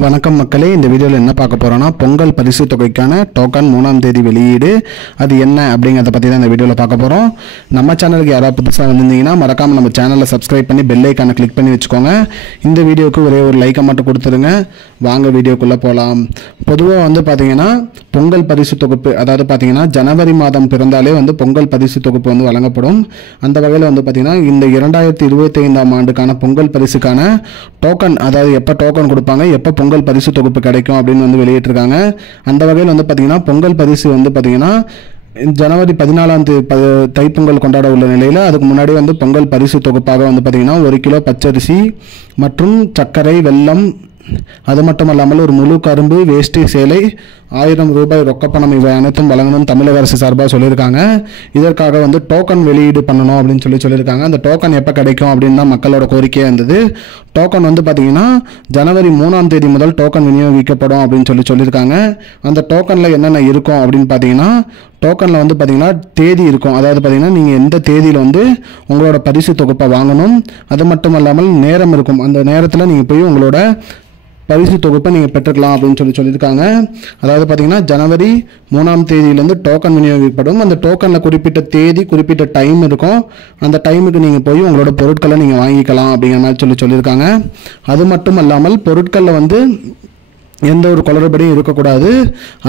வணக்கம் மக்களே, இந்த வீடியோவில் என்ன பார்க்க போகிறோன்னா பொங்கல் பரிசு தொகைக்கான டோக்கன் 3ஆம் தேதி வெளியீடு. அது என்ன அப்படிங்கிறத பற்றி தான் இந்த வீடியோவில் பார்க்க போகிறோம். நம்ம சேனலுக்கு யாராவது புதுசாக வந்திருந்தீங்கன்னா மறக்காமல் நம்ம சேனலை சப்ஸ்கிரைப் பண்ணி பெல் ஐக்கானை கிளிக் பண்ணி வச்சுக்கோங்க. இந்த வீடியோவுக்கு ஒரே ஒரு லைக்கை மட்டும் கொடுத்துருங்க. வாங்க வீடியோக்குள்ளே போகலாம். பொதுவாக பார்த்தீங்கன்னா பொங்கல் பரிசு தொகுப்பு, அதாவது பார்த்தீங்கன்னா ஜனவரி மாதம் பிறந்தாலே பொங்கல் பரிசு தொகுப்பு வழங்கப்படும். அந்த வகையில் பார்த்தீங்கன்னா இந்த 2025ஆம் ஆண்டுக்கான பொங்கல் பரிசுக்கான டோக்கன், அதாவது எப்போ டோக்கன் கொடுப்பாங்க, எப்போ பொங்கல் பரிசு தொகுப்பு கிடைக்கும் அப்படின்னு வெளியிட்டிருக்காங்க. அந்த வகையில் பார்த்தீங்கன்னா பொங்கல் பரிசு பார்த்தீங்கன்னா ஜனவரி 14ஆம் தேதி தைப்பொங்கல் கொண்டாட உள்ள நிலையில் அதுக்கு முன்னாடி பொங்கல் பரிசு தொகுப்பாக பார்த்தீங்கன்னா 1 கிலோ பச்சரிசி மற்றும் சர்க்கரை, வெல்லம், அது மட்டும் இல்லாமல் ஒரு முழு கரும்பு, வேஷ்டி, சேலை, 1000 ரூபாய் ரொக்கப்பணம் இவை அனைத்தும் வழங்கணும் தமிழக அரசு சார்பாக சொல்லியிருக்காங்க. இதற்காக டோக்கன் வெளியீடு பண்ணணும் அப்படின்னு சொல்லியிருக்காங்க. அந்த டோக்கன் எப்போ கிடைக்கும் அப்படின்னு தான் மக்களோட கோரிக்கையாக இருந்தது. டோக்கன் பார்த்தீங்கன்னா ஜனவரி 3ஆம் தேதி முதல் டோக்கன் விநியோகிக்கப்படும் அப்படின்னு சொல்லியிருக்காங்க. அந்த டோக்கனில் என்னென்ன இருக்கும் அப்படின்னு பார்த்தீங்கன்னா, டோக்கனில் பார்த்தீங்கன்னா தேதி இருக்கும். அதாவது பார்த்தீங்கன்னா நீங்கள் எந்த தேதியில் உங்களோட பரிசு தொகுப்பை வாங்கணும், அது மட்டும் இல்லாமல் நேரம் இருக்கும். அந்த நேரத்தில் நீங்கள் போய் உங்களோட பரிசு தொகுப்பை நீங்கள் பெற்றுக்கலாம் அப்படின்னு சொல்லியிருக்காங்க. அதாவது பார்த்தீங்கன்னா ஜனவரி 3ஆம் தேதியிலேருந்து டோக்கன் விநியோகிக்கப்படும். அந்த டோக்கனில் குறிப்பிட்ட தேதி, குறிப்பிட்ட டைம் இருக்கும். அந்த டைமுக்கு நீங்கள் போய் உங்களோட பொருட்களை நீங்கள் வாங்கிக்கலாம் அப்படிங்கிற மாதிரி சொல்லியிருக்காங்க. அது மட்டும் இல்லாமல் பொருட்களில் எந்த ஒரு குளறுபடியும் இருக்கக்கூடாது.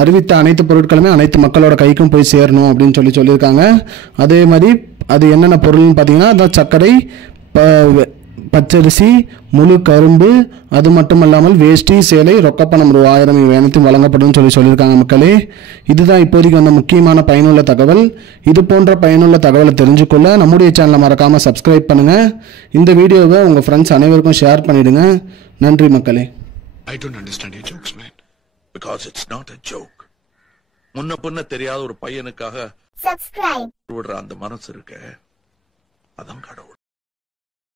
அறிவித்த அனைத்து பொருட்களுமே அனைத்து மக்களோட கைக்கும் போய் சேரணும் அப்படின்னு சொல்லியிருக்காங்க. அதே மாதிரி அது என்னென்ன பொருள்னு பார்த்தீங்கன்னா, அதான் சர்க்கரை, பச்சரிசி, முழு கரும்பு, அது மட்டும் இல்லாமல் வேஷ்டி, சேலை, ரொக்கப்பணம் 1000 இவை அனைத்தும் வழங்கப்படும் சொல்லியிருக்காங்க. மக்களே, இதுதான் இப்போதைக்கு முக்கியமான பயனுள்ள தகவல். இது போன்ற பயனுள்ள தகவலை தெரிஞ்சுக்கொள்ள நம்முடைய சேனலை மறக்காமல் சப்ஸ்கிரைப் பண்ணுங்கள். இந்த வீடியோவை உங்கள் ஃப்ரெண்ட்ஸ் அனைவருக்கும் ஷேர் பண்ணிவிடுங்க. நன்றி மக்களே. I don't understand your jokes, man. Because it's not a joke. முன்ன பின்ன தெரியாத ஒரு பையனுக்காக subscribe விடுற அந்த மனசு இருக்க, அதான் கடவுள்.